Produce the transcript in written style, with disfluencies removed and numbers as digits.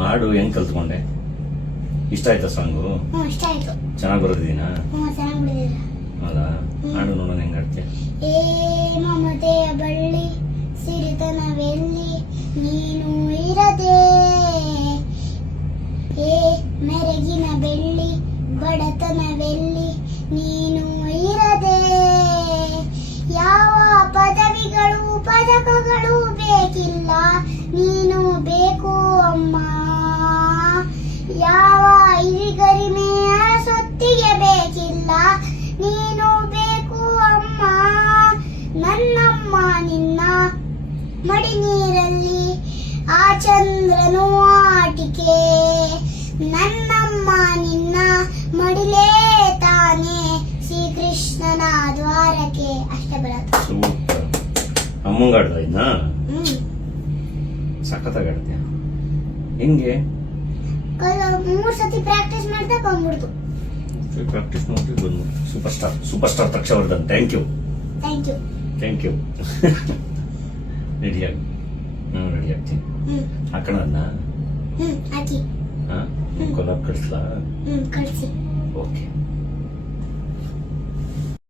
ಹಾಡು ಹೆಂಗ್ ಕಲ್ತ್ಕೊಂಡೆ? ಇಷ್ಟ ಆಯ್ತಾ ಸಾಂಗು? ಇಷ್ಟ ಆಯ್ತು. ಚೆನ್ನಾಗಿ ಬರೋದಿನ? ಚೆನ್ನಾಗಿ ಬಿಡಿದಿಲ್ಲ. ಹೌದಾ? ಹಾಡು ನೋಡೋಣ ಹೆಂಗ್ ಆಡ್ತೀಯ? ಏ ಮಮತೆಯ ಬಳ್ಳಿ ಸಿರಿತನವೆಲ್ಲಿ ನೀನು ಇರದೆ, ಏ ಮೆರಗಿನ ಬೆಳ್ಳಿ ಬಡತನವೆಲ್ಲಿ ನೀನು ಇರದೆ, ಯಾವ ಪದವಿಗಳು ಪದಕಗಳು ಬೇಕಿಲ್ಲ ನೀನು ಬೇಕು ಅಮ್ಮ, ಯಾವ ಇರಿಗರಿಮೆಯ ಸೊತ್ತಿಗೆ ಬೇಕಿಲ್ಲ ನೀನು ಬೇಕು ಅಮ್ಮ, ನನ್ನಮ್ಮ ನಿನ್ನ ಮಡಿ ನೀರಲ್ಲಿ ಆ ಚಂದ್ರನು ಆಟಿಕೆ, ನನ್ನಮ್ಮ ನಿನ್ನ ಮಡಿಲೇ ತಾನೆ ಶ್ರೀಕೃಷ್ಣನ ದ್ವಾರಕ್ಕೆ. ಅಷ್ಟೇ ಬರತ್ತೆ. ಸೂಪರ್. ಅಮ್ಮಂಗ ಆಡ್ದ ಇನ್ನ ಸಖತ್ತಾಗಿ ಆಡ್ತೀಯ. ಹೆಂಗೆ? 3 ಸತಿ ಪ್ರಾಕ್ಟೀಸ್ ಮಾಡ್ತಾ ಬಂದ್ಬಿಡ್ತು. ಪ್ರಾಕ್ಟೀಸ್ ಮಾಡಿ ಬಂದು super star Takshavardhan. Thank you. ರೆಡಿಯಾಗಿ ನಾನು ರೆಡಿ ಆಗ್ತೀನಿ. ಹಾಕೋಣ ಹಾಕಿ. ಕೊಲಾಬ್ ಕಳಿಸ್ಲಾ? ಕಳಿಸಿ. ಓಕೆ.